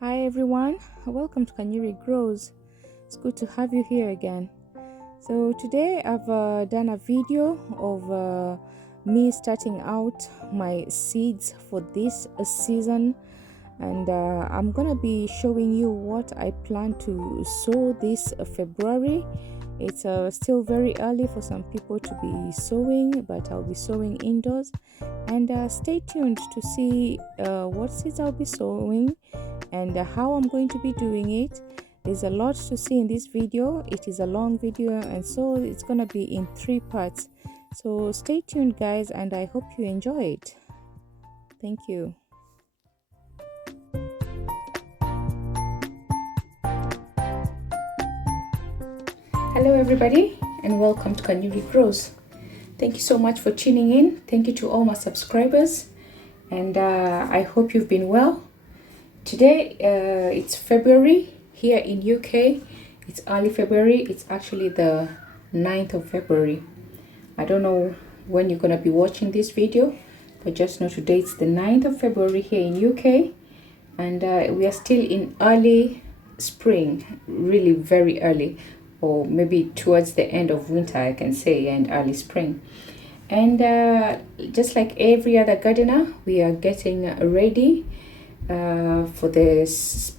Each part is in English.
Hi everyone, welcome to Kanyuri Grows. It's good to have you here again. So today I've done a video of me starting out my seeds for this season, and I'm gonna be showing you what I plan to sow this February. It's still very early for some people to be sowing, but I'll be sowing indoors. And stay tuned to see what seeds I'll be sowing and how I'm going to be doing it. There's a lot to see in this video. It is a long video, and so it's gonna be in 3 parts. So stay tuned guys, and I hope you enjoy it. Thank you. Hello everybody, and welcome to Kanyuri Grows. Thank you so much for tuning in. Thank you to all my subscribers, and I hope you've been well. Today it's February here in UK. It's early February. It's actually the 9th of February. I don't know when you're gonna be watching this video, but just know today it's the 9th of February here in UK, and we are still in early spring, really very early, or maybe towards the end of winter I can say, and early spring. And just like every other gardener, we are getting ready for the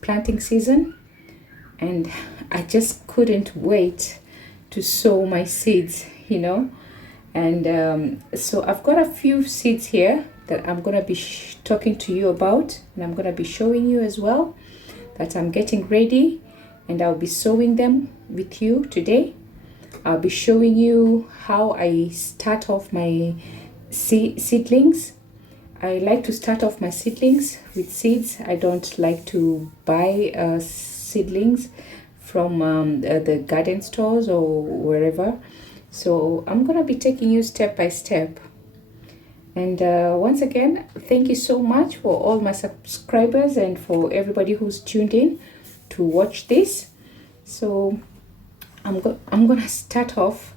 planting season, and I just couldn't wait to sow my seeds, and so I've got a few seeds here that I'm gonna be talking to you about, and I'm gonna be showing you as well that I'm getting ready, and I'll be sowing them with you today. I'll be showing you how I start off my seedlings. I like to start off my seedlings with seeds. I don't like to buy seedlings from the garden stores or wherever. So I'm gonna be taking you step by step. And once again, thank you so much for all my subscribers and for everybody who's tuned in to watch this. So I'm gonna start off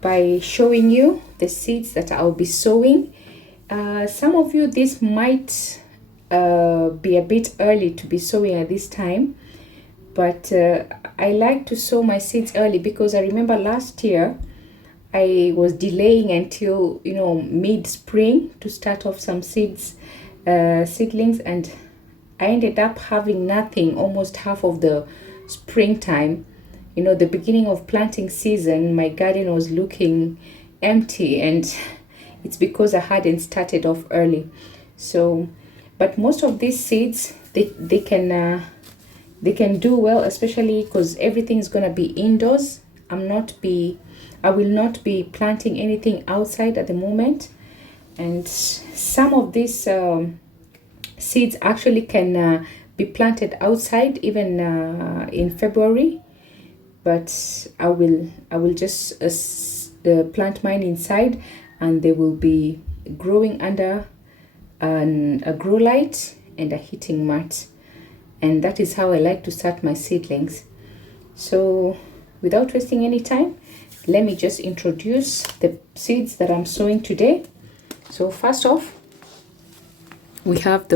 by showing you the seeds that I'll be sowing. Some of you, this might be a bit early to be sowing at this time, but I like to sow my seeds early because I remember last year I was delaying until mid-spring to start off some seedlings, and I ended up having nothing almost half of the springtime. The beginning of planting season, my garden was looking empty, and it's because I hadn't started off early. So, but most of these seeds, they can do well, especially because everything is gonna be indoors. I will not be planting anything outside at the moment, and some of these seeds actually can be planted outside even in February. But I will just plant mine inside, and they will be growing under a grow light and a heating mat. And that is how I like to start my seedlings. So without wasting any time, let me just introduce the seeds that I'm sowing today. So first off, we have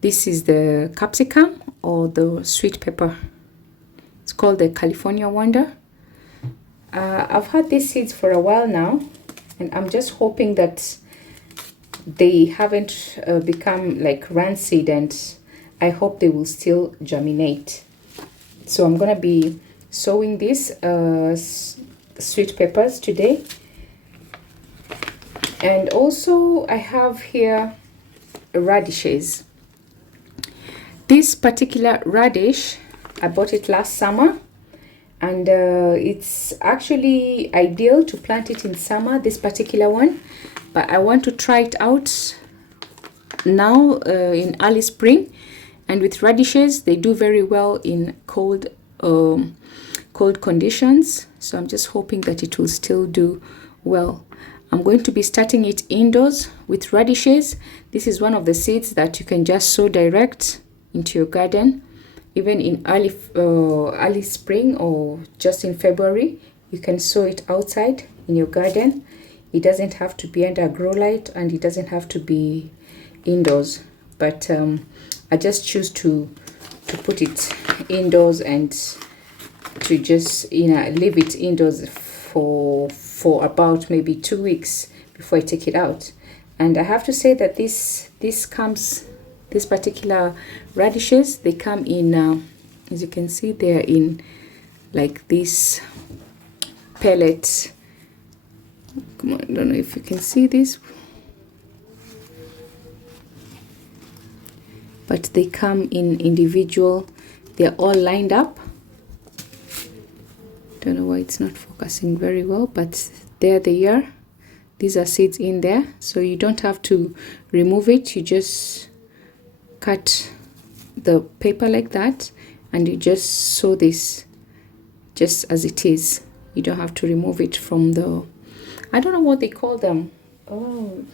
this is the capsicum or the sweet pepper. It's called the California Wonder. I've had these seeds for a while now, and I'm just hoping that they haven't become like rancid, and I hope they will still germinate. So I'm gonna be sowing these sweet peppers today. And also I have here radishes. This particular radish, I bought it last summer, and it's actually ideal to plant it in summer, this particular one, but I want to try it out now in early spring. And with radishes, they do very well in cold conditions, so I'm just hoping that it will still do well. I'm going to be starting it indoors with radishes. This is one of the seeds that you can just sow direct into your garden, even in early spring or just in February. You can sow it outside in your garden. It doesn't have to be under a grow light, and it doesn't have to be indoors, but I just choose to to put it indoors and to just, you know, leave it indoors for about maybe 2 weeks before I take it out. And I have to say that this particular radishes, they come in, as you can see, they're in like this pellet. Come on, I don't know if you can see this, but they come in individual. They're all lined up. Don't know why it's not focusing very well, but there they are. These are seeds in there, so you don't have to remove it. You just cut the paper like that and you just sow this just as it is. You don't have to remove it from the, I don't know what they call them. Oh,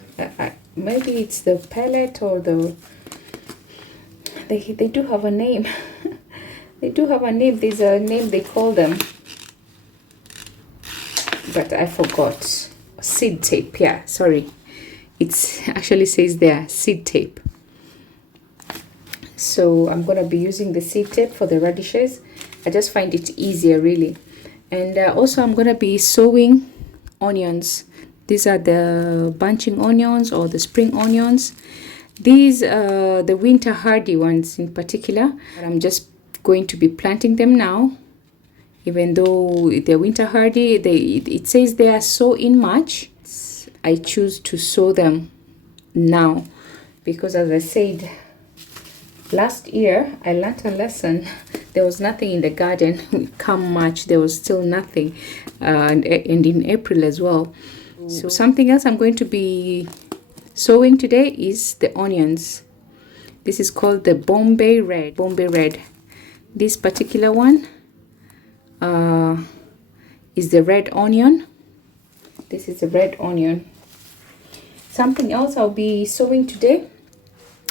maybe it's the pellet or the, they do have a name. They do have a name. There's a name they call them, but I forgot. Seed tape, yeah, sorry. It actually says there, seed tape. So I'm going to be using the seed tape for the radishes. I just find it easier, really. And also I'm going to be sowing onions. These are the bunching onions or the spring onions. These are the winter hardy ones in particular. I'm just going to be planting them now. Even though they're winter hardy, it says they are sow in March. I choose to sow them now because, as I said, last year I learned a lesson. There was nothing in the garden. Come March, there was still nothing, and in April as well. So something else I'm going to be sowing today is the onions. This is called the Bombay Red. Bombay Red. This particular one is the red onion. This is the red onion. Something else I'll be sowing today.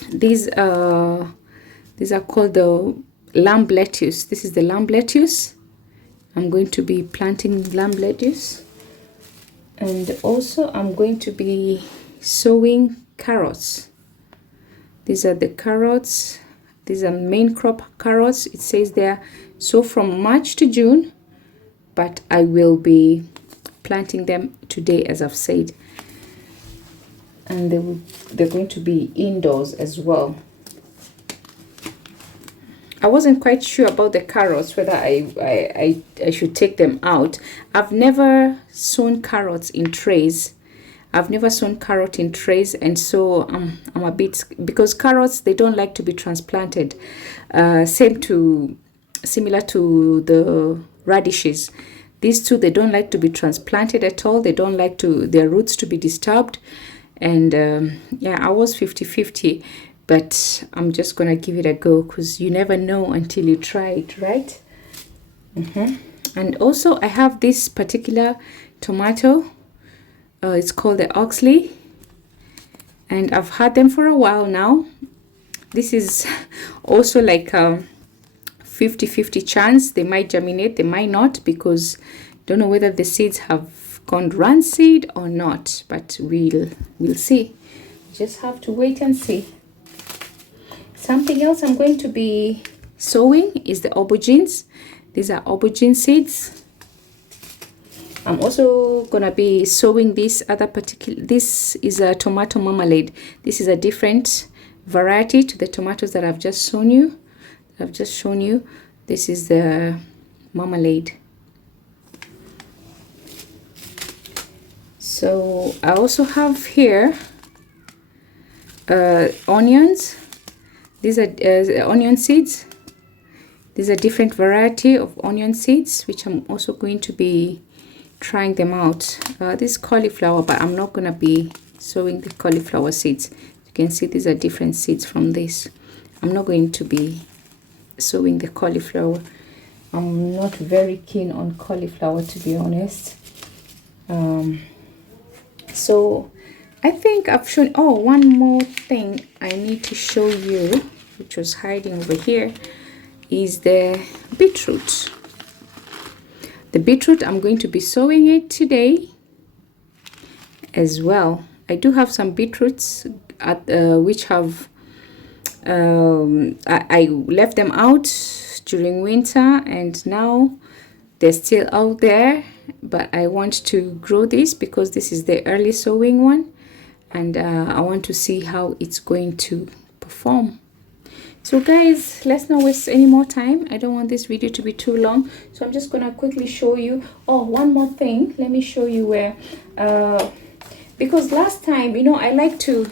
These are called the lamb lettuce. This is the lamb lettuce. I'm going to be planting lamb lettuce. And also I'm going to be sowing carrots. These are the carrots. These are main crop carrots. It says there, sow from March to June, but I will be planting them today, as I've said. And they're going to be indoors as well. I wasn't quite sure about the carrots, whether I should take them out. I've never sown carrots in trays. I've never sown carrot in trays, and so I'm a bit, because carrots, they don't like to be transplanted. Similar to the radishes. These two, they don't like to be transplanted at all. They don't like their roots to be disturbed. And yeah, I was 50-50, but I'm just gonna give it a go because you never know until you try it, right? And also I have this particular tomato. It's called the Oxley, and I've had them for a while now. This is also like a 50-50 chance. They might germinate, they might not, because don't know whether the seeds have gone rancid or not, but we'll see. Just have to wait and see. Something else I'm going to be sowing is the aubergines. These are aubergine seeds. I'm also gonna be sowing this other particular, this is a tomato marmalade. This is a different variety to the tomatoes that I've just shown you. This is the marmalade. So I also have here onions. These are onion seeds. These are different variety of onion seeds, which I'm also going to be trying them out. This cauliflower, but I'm not gonna be sowing the cauliflower seeds. You can see these are different seeds from this. I'm not going to be sowing the cauliflower. I'm not very keen on cauliflower, to be honest. So I think I've shown, oh, one more thing I need to show you, which was hiding over here, is the beetroot. The beetroot, I'm going to be sowing it today as well. I do have some beetroots which have I left them out during winter, and now they're still out there. But I want to grow this because this is the early sowing one, and I want to see how it's going to perform. So guys, let's not waste any more time. I don't want this video to be too long, so I'm just gonna quickly show you. Oh, one more thing, let me show you where because last time, you know, I like to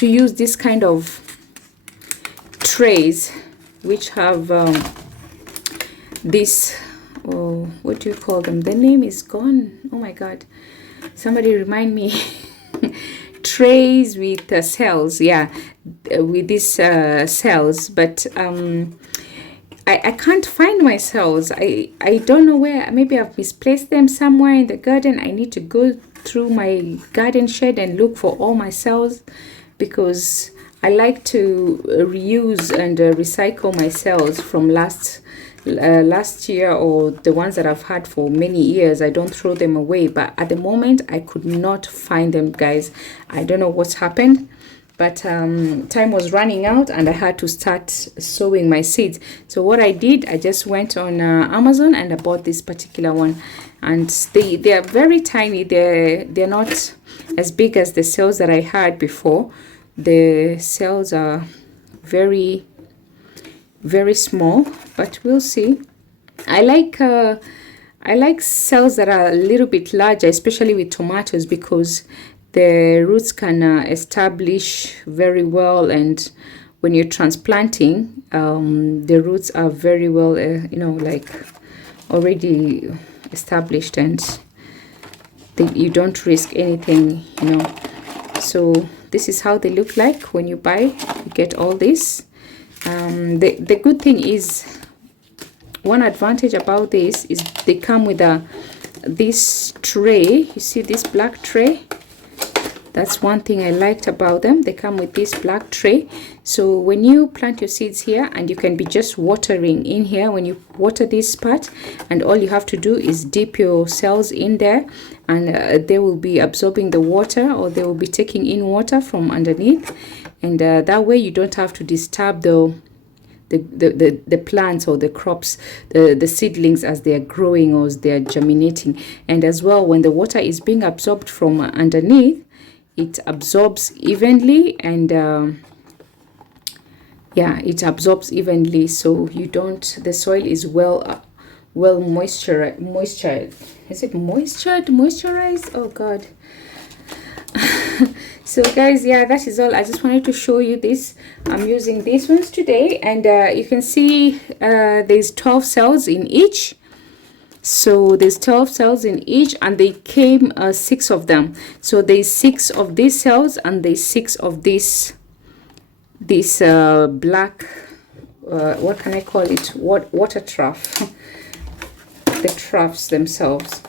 use this kind of trays which have this, oh, what do you call them? The name is gone. Oh my god, somebody remind me. Trays with cells, yeah, with these cells, but I can't find my cells. I don't know where. Maybe I've misplaced them somewhere in the garden. I need to go through my garden shed and look for all my cells, because I like to reuse and recycle my cells from last year, or the ones that I've had for many years. I don't throw them away, but at the moment I could not find them, guys. I don't know what's happened, but time was running out and I had to start sowing my seeds. So what I did, I just went on Amazon and I bought this particular one, and they are very tiny. They're not as big as the cells that I had before. The cells are very small, but we'll see. I like cells that are a little bit larger, especially with tomatoes, because the roots can establish very well, and when you're transplanting, the roots are very well you know, like already established, and you don't risk anything, you know. So this is how they look like when you buy. You get all this. The good thing is, one advantage about this is they come with this tray. You see this black tray? That's one thing I liked about them. They come with this black tray, so when you plant your seeds here, and you can be just watering in here when you water this part, and all you have to do is dip your cells in there, and they will be absorbing the water, or they will be taking in water from underneath, and that way you don't have to disturb the plants or the crops, the seedlings, as they are growing or as they are germinating. And as well, when the water is being absorbed from underneath, it absorbs evenly, and yeah, it absorbs evenly, so you don't, the soil is well moisturized. Is it moisturized? Oh god. So guys, yeah, that is all. I just wanted to show you this. I'm using these ones today, and you can see there's 12 cells in each. So there's 12 cells in each, and they came 6 of them. So there's 6 of these cells, and there's 6 of this black, what can I call it, water trough. The troughs themselves.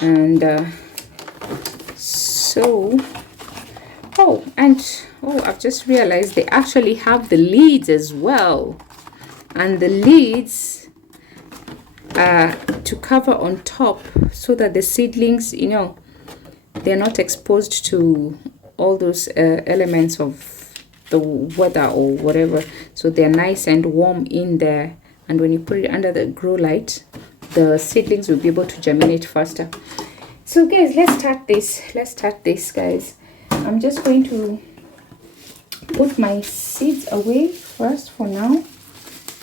And so, oh, I've just realized they actually have the leads as well, and the leads to cover on top, so that the seedlings, you know, they're not exposed to all those elements of the weather or whatever. So they're nice and warm in there, and when you put it under the grow light, the seedlings will be able to germinate faster. So guys, let's start this guys. I'm just going to put my seeds away first for now,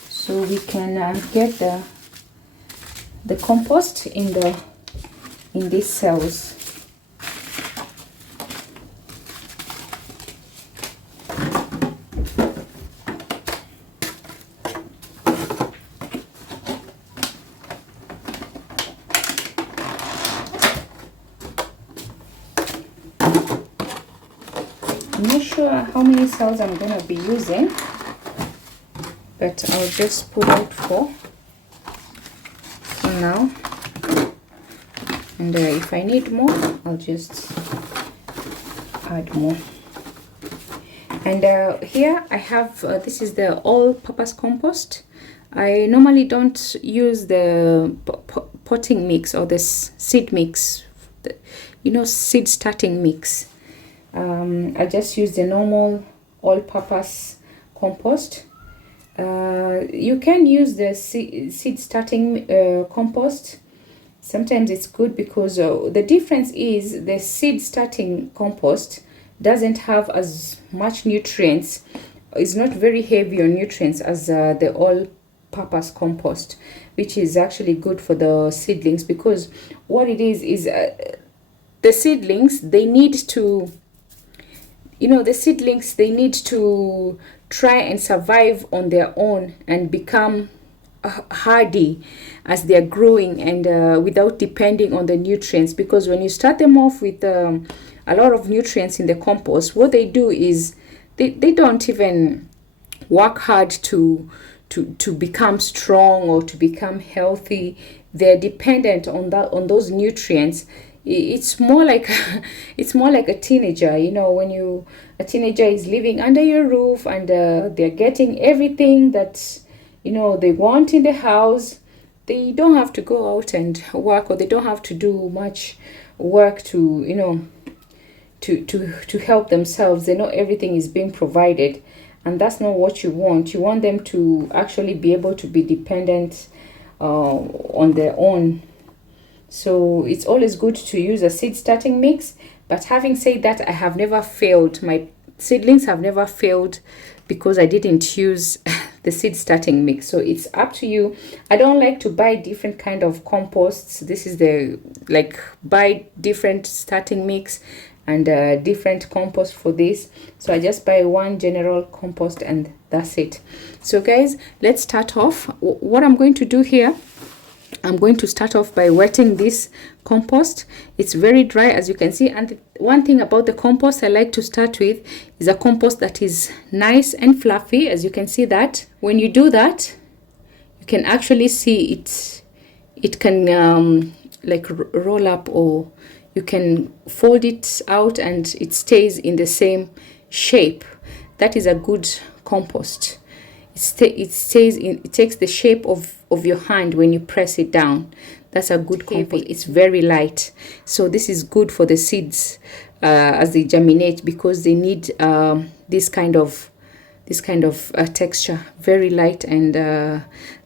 so we can get the compost in these cells. I'm not sure how many cells I'm going to be using, but I'll just put out 4 for now, and if I need more, I'll just add more. And here I have this is the all-purpose compost. I normally don't use the potting mix or the seed mix, you know, seed starting mix. I just use the normal all-purpose compost. You can use the seed starting compost. Sometimes it's good because the difference is the seed starting compost doesn't have as much nutrients. It's not very heavy on nutrients as the all-purpose compost, which is actually good for the seedlings, because what it is the seedlings, they need to, the seedlings, they need to try and survive on their own and become hardy as they're growing, and without depending on the nutrients. Because when you start them off with a lot of nutrients in the compost, what they do is they don't even work hard to become strong or to become healthy. They're dependent on those nutrients. It's more like a teenager. When a teenager is living under your roof, and they're getting everything that they want in the house. They don't have to go out and work, or they don't have to do much work to to help themselves. They know everything is being provided, and that's not what you want. You want them to actually be able to be dependent on their own. So it's always good to use a seed starting mix. But having said that, I have never failed. My seedlings have never failed because I didn't use the seed starting mix. So it's up to you. I don't like to buy different kind of composts. This is buy different starting mix and different compost for this. So I just buy one general compost and that's it. So guys, let's start off. What I'm going to do here, I'm going to start off by wetting this compost. It's very dry, as you can see. And one thing about the compost I like to start with is a compost that is nice and fluffy. As you can see that when you do that, you can actually see it can roll up, or you can fold it out and it stays in the same shape. That is a good compost. It takes the shape of your hand when you press it down. That's a good compost. It's very light, so this is good for the seeds as they germinate, because they need this kind of texture, very light, and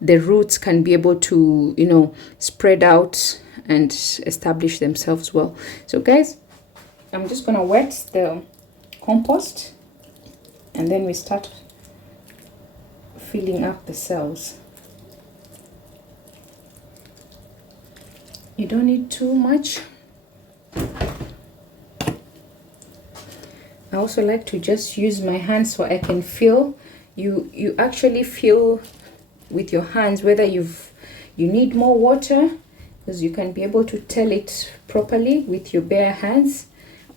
the roots can be able to spread out and establish themselves well. So guys, I'm just gonna wet the compost, and then we start filling up the cells. You don't need too much. I also like to just use my hands so I can feel. You actually feel with your hands whether you need more water, because you can be able to tell it properly with your bare hands,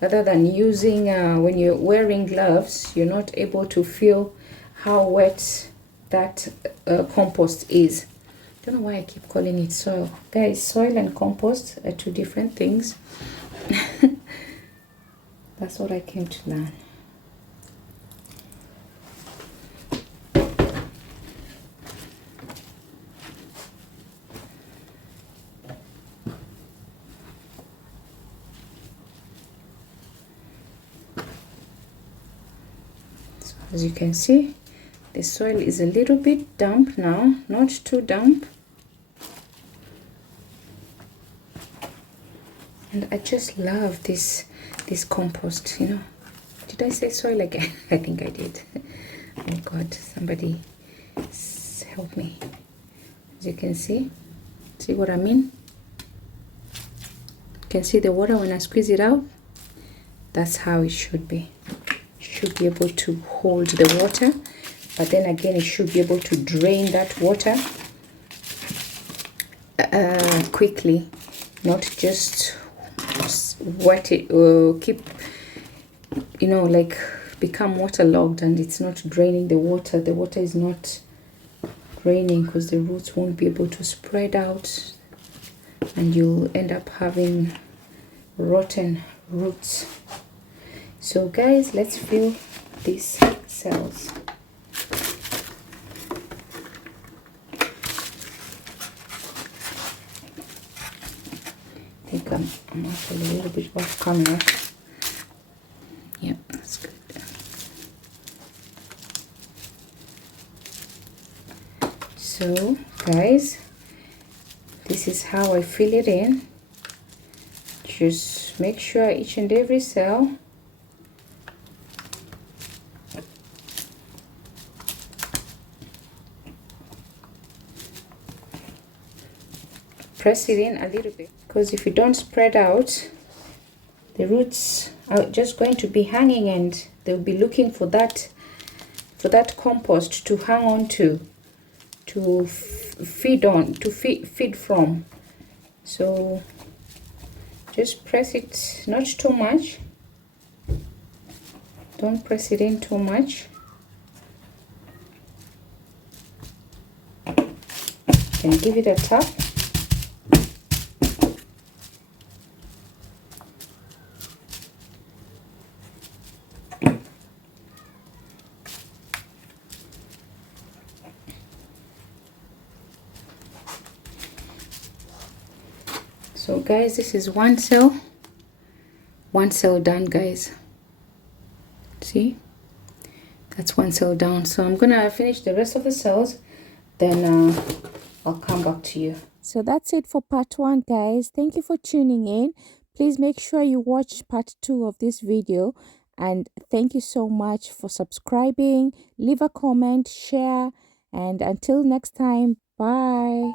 rather than using when you're wearing gloves, you're not able to feel how wet that compost is. Don't know why I keep calling it soil. Guys, soil and compost are two different things. That's what I came to learn. So as you can see, the soil is a little bit damp now, not too damp. And I just love this compost, Did I say soil again? I think I did. Oh God, somebody help me. As you can see what I mean? You can see the water when I squeeze it out. That's how it should be. You should be able to hold the water, but then again, it should be able to drain that water quickly, not just wet it or keep, become waterlogged and it's not draining the water. The water is not draining because the roots won't be able to spread out, and you'll end up having rotten roots. So guys, let's fill these cells. I think I'm actually a little bit off camera. Yep, that's good. So guys, this is how I fill it in. Just make sure each and every cell press it in a little bit, because if you don't spread out, the roots are just going to be hanging and they'll be looking for that compost to hang on to feed from. So just press it, not too much, don't press it in too much. Then give it a tap. So guys, this is one cell done, guys. See, that's one cell down. So I'm gonna finish the rest of the cells, then I'll come back to you. So that's it for part 1, guys. Thank you for tuning in. Please make sure you watch part 2 of this video, and thank you so much for subscribing. Leave a comment, share, and until next time, bye.